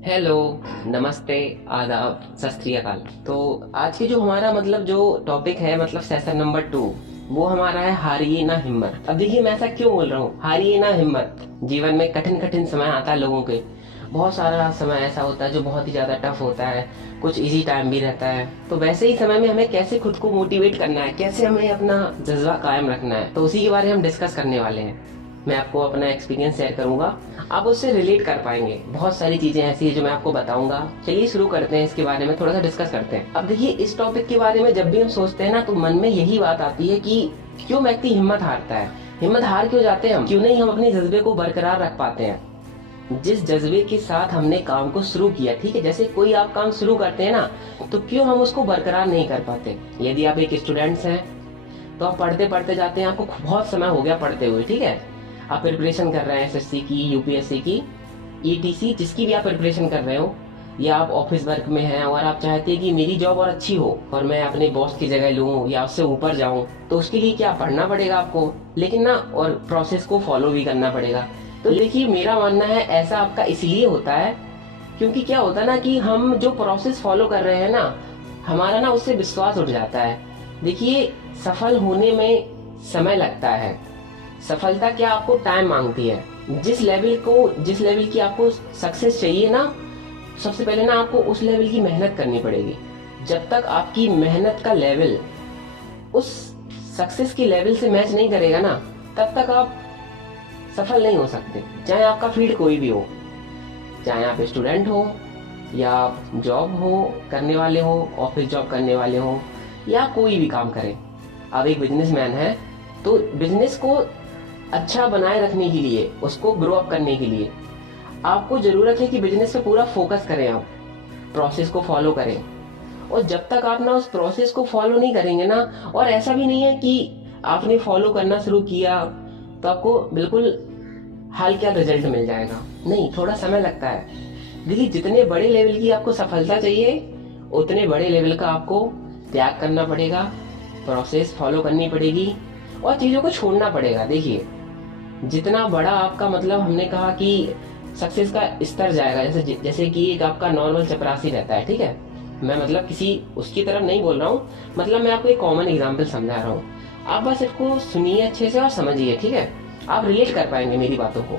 Hello, नमस्ते, आदाब, सत श्री अकाल। तो आज के जो हमारा जो टॉपिक है सेशन नंबर 2, वो हमारा है हारिए ना हिम्मत। अब देखिए मैं ऐसा क्यों बोल रहा हूँ हारिए ना हिम्मत। जीवन में कठिन कठिन समय आता है लोगों के। बहुत सारा समय ऐसा होता है जो बहुत ही ज़्यादा टफ होता है, कुछ इजी टाइम भी रहता है। तो वैसे ही समय में हमें कैसे खुद को मोटिवेट करना है, कैसे हमें अपना जज्बा कायम रखना है, तो उसी के बारे में हम डिस्कस करने वाले हैं। मैं आपको अपना एक्सपीरियंस शेयर करूंगा, आप उससे रिलेट कर पाएंगे। बहुत सारी चीजें ऐसी है जो मैं आपको बताऊंगा। चलिए शुरू करते हैं, इसके बारे में थोड़ा सा डिस्कस करते हैं। अब देखिए इस टॉपिक के बारे में जब भी हम सोचते हैं ना, तो मन में यही बात आती है कि क्यों व्यक्ति हिम्मत हारता है, हिम्मत हार क्यों जाते हैं हम, क्यों नहीं हम अपने जज्बे को बरकरार रख पाते हैं। जिस जज्बे के साथ हमने काम को शुरू किया, ठीक है, जैसे कोई आप काम शुरू करते हैं ना, तो क्यों हम उसको बरकरार नहीं कर पाते। यदि आप एक स्टूडेंट्स हैं तो आप पढ़ते पढ़ते जाते हैं, आपको बहुत समय हो गया पढ़ते हुए, ठीक है, आप प्रिपरेशन कर रहे हैं एसएससी की, यूपीएससी की, ईटीसी, जिसकी भी आप प्रिपरेशन कर रहे हो, या आप ऑफिस वर्क में हैं और आप चाहते हैं कि मेरी जॉब और अच्छी हो और मैं अपने बॉस की जगह लूं या उससे ऊपर जाऊं, तो उसके लिए क्या पढ़ना पड़ेगा आपको, लेकिन ना, और प्रोसेस को फॉलो भी करना पड़ेगा। तो देखिए मेरा मानना है ऐसा आपका इसलिए होता है क्योंकि क्या होता है ना कि हम जो प्रोसेस फॉलो कर रहे हैं ना, हमारा ना उससे विश्वास उठ जाता है। देखिए सफल होने में समय लगता है। सफलता क्या आपको टाइम मांगती है। जिस लेवल की आपको सक्सेस चाहिए ना, सबसे पहले ना आपको उस लेवल की मेहनत करनी पड़ेगी। जब तक आपकी मेहनत का लेवल उस सक्सेस के लेवल से मैच नहीं करेगा ना, तब तक आप सफल नहीं हो सकते। चाहे आपका फील्ड कोई भी हो, चाहे आप स्टूडेंट हो या आप जॉब हो करने वाले हो, ऑफिस जॉब करने वाले हो, या कोई भी काम करें। अब एक बिजनेसमैन है तो बिजनेस को अच्छा बनाए रखने के लिए, उसको ग्रो अप करने के लिए आपको जरूरत है कि बिजनेस पे पूरा फोकस करें, आप प्रोसेस को फॉलो करें। और जब तक आप ना उस प्रोसेस को फॉलो नहीं करेंगे ना, और ऐसा भी नहीं है कि आपने फॉलो करना शुरू किया तो आपको बिल्कुल हाल क्या रिजल्ट मिल जाएगा, नहीं, थोड़ा समय लगता है। देखिए जितने बड़े लेवल की आपको सफलता चाहिए, उतने बड़े लेवल का आपको त्याग करना पड़ेगा, प्रोसेस फॉलो करनी पड़ेगी और चीजों को छोड़ना पड़ेगा। देखिए जितना बड़ा आपका हमने कहा कि सक्सेस का स्तर जाएगा, जैसे जैसे कि एक आपका नॉर्मल चपरासी रहता है, ठीक है, मैं किसी उसकी तरफ नहीं बोल रहा हूँ, मैं आपको एक कॉमन एग्जांपल समझा रहा हूँ। आप बस इसको सुनिए अच्छे से और समझिए, ठीक है, आप रिलेट कर पाएंगे मेरी बातों को,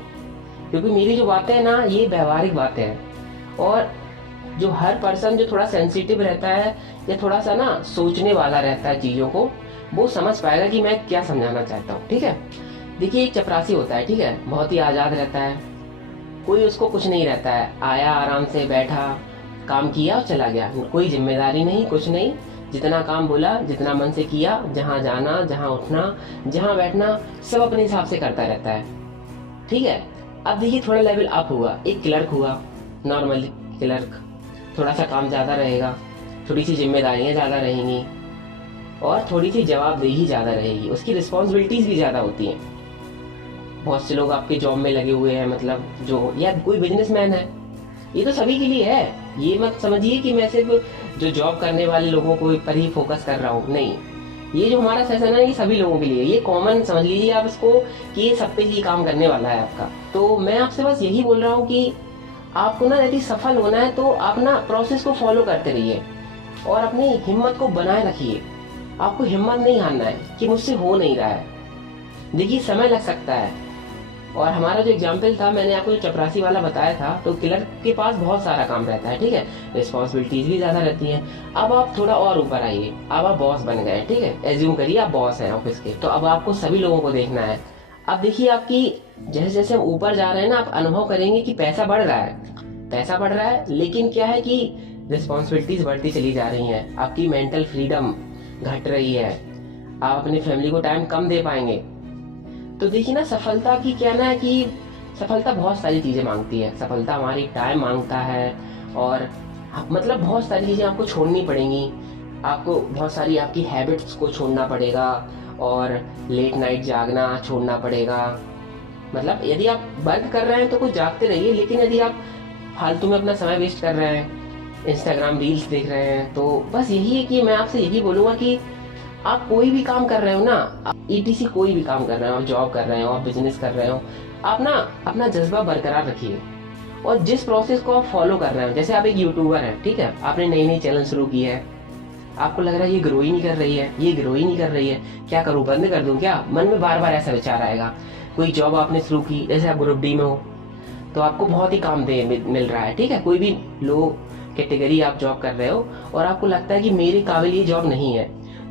क्योंकि मेरी जो बातें हैं ना, ये व्यवहारिक बातें हैं। और जो हर पर्सन जो थोड़ा सेंसिटिव रहता है या थोड़ा सा ना सोचने वाला रहता है चीजों को, वो समझ पाएगा कि मैं क्या समझाना चाहता हूँ, ठीक है। देखिए एक चपरासी होता है, ठीक है, बहुत ही आजाद रहता है, कोई उसको कुछ नहीं रहता है, आया आराम से बैठा, काम किया और चला गया, कोई जिम्मेदारी नहीं, कुछ नहीं, जितना काम बोला, जितना मन से किया, जहाँ जाना, जहाँ उठना, जहाँ बैठना, सब अपने हिसाब से करता रहता है, ठीक है। अब देखिए थोड़ा लेवल अप हुआ, एक क्लर्क हुआ, नॉर्मल क्लर्क, थोड़ा सा काम ज्यादा रहेगा, थोड़ी सी जिम्मेदारियां ज्यादा रहेंगी और थोड़ी सी जवाबदेही ज्यादा रहेगी, उसकी रिस्पॉन्सिबिलिटीज भी ज्यादा होती हैं। बहुत से लोग आपके जॉब में लगे हुए हैं, जो, या कोई बिजनेसमैन है, ये तो सभी के लिए है। ये मत समझिए कि मैं सिर्फ जो जॉब करने वाले लोगों को पर ही फोकस कर रहा हूँ, नहीं, ये जो हमारा सेशन है ये सभी लोगों के लिए, ये कॉमन समझ लीजिए आप इसको, कि ये सब पे ही काम करने वाला है आपका। तो मैं आपसे बस यही बोल रहा हूँ कि आपको ना यदि सफल होना है तो आप ना प्रोसेस को फॉलो करते रहिए और अपनी हिम्मत को बनाए रखिए। आपको हिम्मत नहीं हारना है कि मुझसे हो नहीं रहा है। देखिए समय लग सकता है, और हमारा जो एग्जाम्पल था, मैंने आपको जो चपरासी वाला बताया था, तो क्लर्क के पास बहुत सारा काम रहता है, ठीक है, रिस्पॉन्सिबिलिटीज भी ज्यादा रहती हैं। अब आप थोड़ा और ऊपर आइए, अब आप बॉस बन गए, ठीक है, एज्यूम करिए आप बॉस हैं ऑफिस के, तो अब आपको सभी लोगों को देखना है। अब देखिए आपकी, जैसे जैसे हम ऊपर जा रहे हैं ना, आप अनुभव करेंगे कि पैसा बढ़ रहा है, पैसा बढ़ रहा है, लेकिन क्या है कि रिस्पॉन्सिबिलिटीज बढ़ती चली जा रही हैं, आपकी मेंटल फ्रीडम घट रही है, आप अपनी फैमिली को टाइम कम दे पाएंगे। तो देखिए ना, सफलता की क्या ना है कि सफलता बहुत सारी चीजें मांगती है। सफलता हमारी टाइम मांगता है, और बहुत सारी चीजें आपको छोड़नी पड़ेंगी, आपको बहुत सारी आपकी हैबिट्स को छोड़ना पड़ेगा, और लेट नाइट जागना छोड़ना पड़ेगा। यदि आप वर्क कर रहे हैं तो कुछ जागते रहिए, लेकिन यदि आप फालतू में अपना समय वेस्ट कर रहे हैं, इंस्टाग्राम रील्स देख रहे हैं, तो बस यही है कि मैं आपसे यही बोलूंगा कि आप कोई भी काम कर रहे हो ना, आप ईटीसी कोई भी काम कर रहे हो, आप जॉब कर रहे हो, आप बिजनेस कर रहे हो, आप ना अपना जज्बा बरकरार रखिए और जिस प्रोसेस को आप फॉलो कर रहे हो, जैसे आप एक यूट्यूबर हैं, ठीक है, आपने नई नई चैनल शुरू की है, आपको लग रहा है ये ग्रो ही नहीं कर रही है, ये ग्रो ही नहीं कर रही है, क्या करूं, बंद कर दूं क्या, मन में बार बार ऐसा विचार आएगा। कोई जॉब आपने शुरू की, जैसे आप ग्रुप डी में हो तो आपको बहुत ही काम दे मिल रहा है, ठीक है, कोई भी लो कैटेगरी आप जॉब कर रहे हो और आपको लगता है कि मेरे काबिल ये जॉब नहीं है,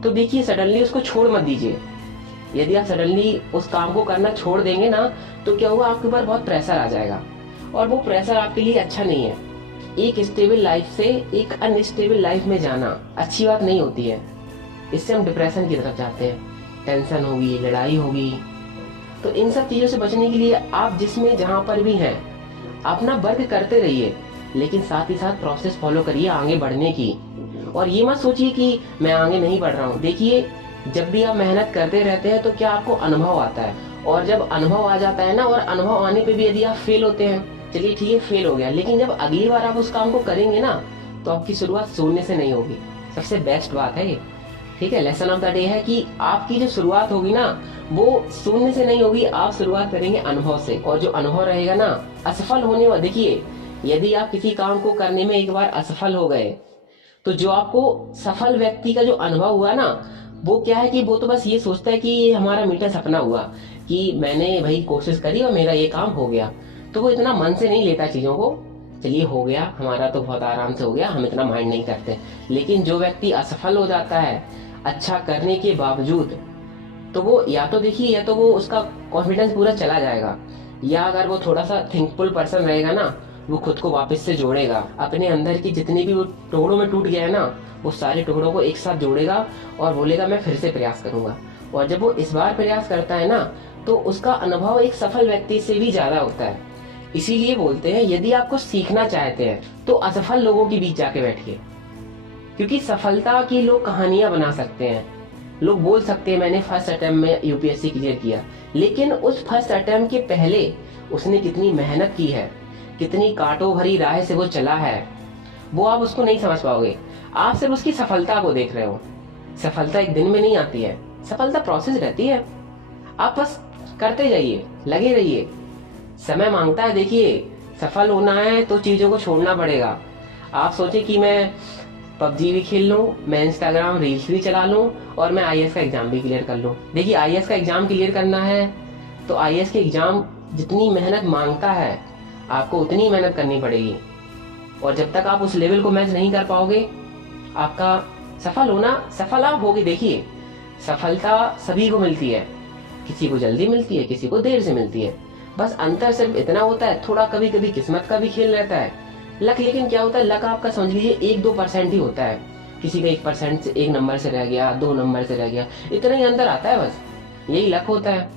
तो देखिए सडनली उसको छोड़ मत दीजिए। यदि आप सडनली उस काम को करना छोड़ देंगे ना, तो क्या होगा, आपके ऊपर बहुत प्रेशर आ जाएगा और वो प्रेशर आपके लिए अच्छा नहीं है। एक स्टेबल लाइफ से एक अनस्टेबल लाइफ में जाना अच्छी बात नहीं होती है, इससे हम डिप्रेशन की तरफ जाते हैं, टेंशन होगी, लड़ाई होगी। तो इन सब चीजों से बचने के लिए आप जिसमें जहां पर भी हैं अपना वर्क करते रहिए, लेकिन साथ ही साथ प्रोसेस फॉलो करिए आगे बढ़ने की। और ये मत सोचिए कि मैं आगे नहीं बढ़ रहा हूँ। देखिए, जब भी आप मेहनत करते रहते हैं तो क्या आपको अनुभव आता है, और जब अनुभव आ जाता है ना, और अनुभव आने पे भी यदि आप फेल होते हैं, चलिए ठीक है फेल हो गया, लेकिन जब अगली बार आप उस काम को करेंगे ना, तो आपकी शुरुआत शून्य से नहीं होगी। सबसे बेस्ट बात है ये, ठीक है। लेसन ऑफ द डे है कि आपकी जो शुरुआत होगी ना, वो शून्य से नहीं होगी, आप शुरुआत करेंगे अनुभव से, और जो अनुभव रहेगा ना, असफल होने वाला, देखिए यदि आप किसी काम को करने में एक बार असफल हो गए, तो जो आपको सफल व्यक्ति का जो अनुभव हुआ ना, वो क्या है कि वो तो बस ये सोचता है कि ये हमारा मीठा सपना हुआ कि मैंने भाई कोशिश करी और मेरा ये काम हो गया, तो वो इतना मन से नहीं लेता चीजों को, चलिए हो गया हमारा तो बहुत आराम से हो गया, हम इतना माइंड नहीं करते। लेकिन जो व्यक्ति असफल हो जाता है अच्छा करने के बावजूद, तो वो या तो देखिए, या तो वो उसका कॉन्फिडेंस पूरा चला जाएगा, या अगर वो थोड़ा सा थिंकफुल पर्सन रहेगा ना, वो खुद को वापस से जोड़ेगा, अपने अंदर की जितनी भी वो टुकड़ों में टूट गया है ना, वो सारे टुकड़ों को एक साथ जोड़ेगा और बोलेगा मैं फिर से प्रयास करूंगा। और जब वो इस बार प्रयास करता है ना, तो उसका अनुभव एक सफल व्यक्ति से भी ज्यादा होता है। इसीलिए बोलते हैं यदि आपको सीखना चाहते हैं तो असफल लोगों के बीच जाके बैठिए, क्योंकि सफलता की लोग कहानियां बना सकते हैं, लोग बोल सकते हैं मैंने फर्स्ट अटेम्प्ट में यूपीएससी क्लियर किया, लेकिन उस फर्स्ट अटेम्प्ट के पहले उसने कितनी मेहनत की है, कितनी कांटों भरी राह से वो चला है, वो आप उसको नहीं समझ पाओगे। आप सिर्फ उसकी सफलता को देख रहे हो। सफलता एक दिन में नहीं आती है, सफलता प्रोसेस रहती है। आप बस करते जाइए, लगे रहिए, समय मांगता है। देखिए, सफल होना है तो चीजों को छोड़ना पड़ेगा। आप सोचे कि मैं पबजी भी खेल लूं, मैं इंस्टाग्राम रील्स भी चला लूं और मैं आईएएस का एग्जाम भी क्लियर कर लूं। देखिए, आईएएस का एग्जाम क्लियर करना है तो आईएएस के एग्जाम जितनी मेहनत मांगता है आपको उतनी मेहनत करनी पड़ेगी, और जब तक आप उस लेवल को मैच नहीं कर पाओगे, आपका सफल आप होगे। देखिए, सफलता सभी को मिलती है, किसी को जल्दी मिलती है, किसी को देर से मिलती है, बस अंतर सिर्फ इतना होता है, थोड़ा कभी कभी किस्मत का भी खेल रहता है, लक। लेकिन क्या होता है, लक आपका समझ लीजिए 1-2% ही होता है, किसी का 1% से 1 नंबर से रह गया, 2 नंबर से रह गया, इतना ही अंदर आता है, बस यही लक होता है।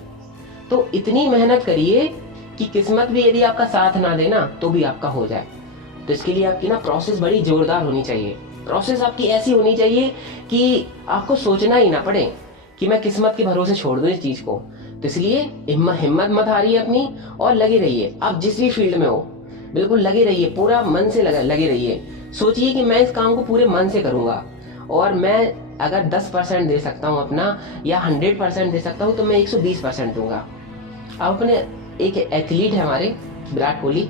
तो इतनी मेहनत करिए कि किस्मत भी यदि आपका साथ ना देना तो भी आपका हो जाए। तो इसके लिए आपकी ना प्रोसेस बड़ी जोरदार होनी चाहिए। प्रोसेस आपकी ऐसी होनी चाहिए कि आपको सोचना ही ना पड़े कि मैं किस्मत के भरोसे छोड़ दूं इस चीज को। तो इसलिए हिम्मत मत हारिए अपनी, और लगे रहिए। आप जिस भी फील्ड में हो बिल्कुल लगे रहिए, पूरा मन से लगे रहिए। सोचिए कि मैं इस काम को पूरे मन से करूंगा, और मैं अगर 10% दे सकता हूँ अपना, या 100% दे सकता हूँ, तो मैं 120% दूंगा। आप अपने, एक एथलीट है हमारे विराट कोहली,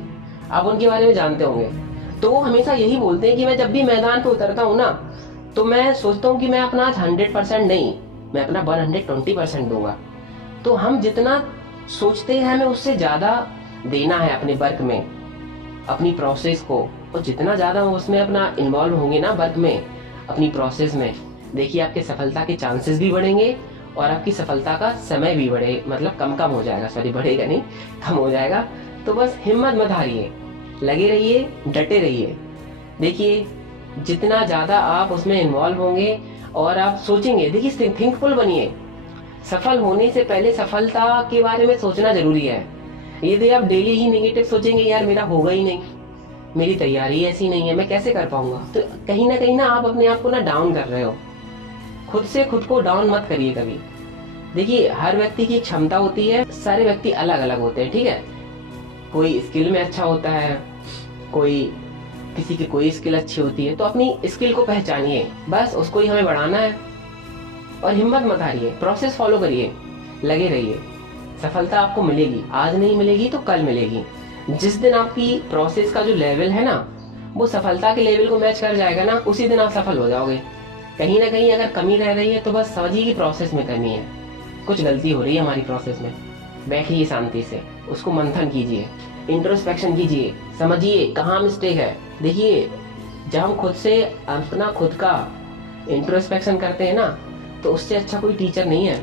आप उनके बारे में जानते होंगे, तो वो हमेशा यही बोलते हैं कि मैं जब भी मैदान पे उतरता हूँ ना, तो मैं सोचता हूँ कि मैं अपना 100% नहीं, मैं अपना 120% दूंगा। तो हम जितना सोचते हैं हमें उससे ज्यादा देना है अपने वर्क में, अपनी प्रोसेस को, और जितना ज्यादा हम उसमें अपना इन्वॉल्व होंगे ना वर्क में, अपनी प्रोसेस में, देखिए आपके सफलता के चांसेस भी बढ़ेंगे और आपकी सफलता का समय भी बढ़े, मतलब कम हो जाएगा, सॉरी बढ़ेगा नहीं, कम हो जाएगा। तो बस हिम्मत मत हारिए, लगे रहिए, डटे रहिए। देखिए, जितना ज्यादा आप उसमें इन्वॉल्व होंगे और आप सोचेंगे, देखिए थिंकफुल बनिए। सफल होने से पहले सफलता के बारे में सोचना जरूरी है। यदि आप डेली ही नेगेटिव सोचेंगे, यार मेरा होगा ही नहीं, मेरी तैयारी ऐसी नहीं है, मैं कैसे कर पाऊंगा, तो कहीं ना आप अपने आप को ना डाउन कर रहे हो। खुद से खुद को डाउन मत करिए कभी। देखिए, हर व्यक्ति की क्षमता होती है, सारे व्यक्ति अलग अलग होते हैं, ठीक है। कोई स्किल में अच्छा होता है, किसी की कोई स्किल अच्छी होती है, तो अपनी स्किल को पहचानिए, बस उसको ही हमें बढ़ाना है। और हिम्मत मत हारिए, प्रोसेस फॉलो करिए, लगे रहिए। सफलता आपको मिलेगी, आज नहीं मिलेगी तो कल मिलेगी। जिस दिन आपकी प्रोसेस का जो लेवल है ना वो सफलता के लेवल को मैच कर जाएगा ना, उसी दिन आप सफल हो जाओगे। कहीं ना कहीं अगर कमी रह रही है तो बस समझिए कि प्रोसेस में कमी है, कुछ गलती हो रही है हमारी प्रोसेस में। बैठिए शांति से, उसको मंथन कीजिए, इंट्रोस्पेक्शन कीजिए, समझिए कहाँ मिस्टेक है। देखिए, जब हम खुद से अपना खुद का इंट्रोस्पेक्शन करते हैं ना तो उससे अच्छा कोई टीचर नहीं है।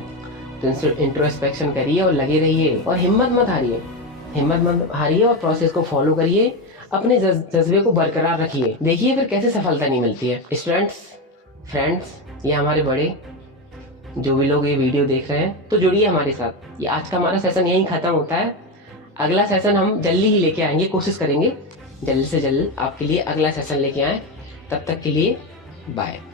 तो इंट्रोस्पेक्शन करिए और लगे रहिए और हिम्मत मत हारिए और प्रोसेस को फॉलो करिए, अपने जज्बे को बरकरार रखिए। देखिए फिर कैसे सफलता नहीं मिलती है। स्टूडेंट्स, फ्रेंड्स, ये हमारे बड़े जो भी लोग ये वीडियो देख रहे हैं तो जुड़िए हमारे साथ। ये आज का हमारा सेशन यहीं खत्म होता है। अगला सेशन हम जल्दी ही लेके आएंगे, कोशिश करेंगे जल्द से जल्द आपके लिए अगला सेशन लेके आए। तब तक के लिए बाय।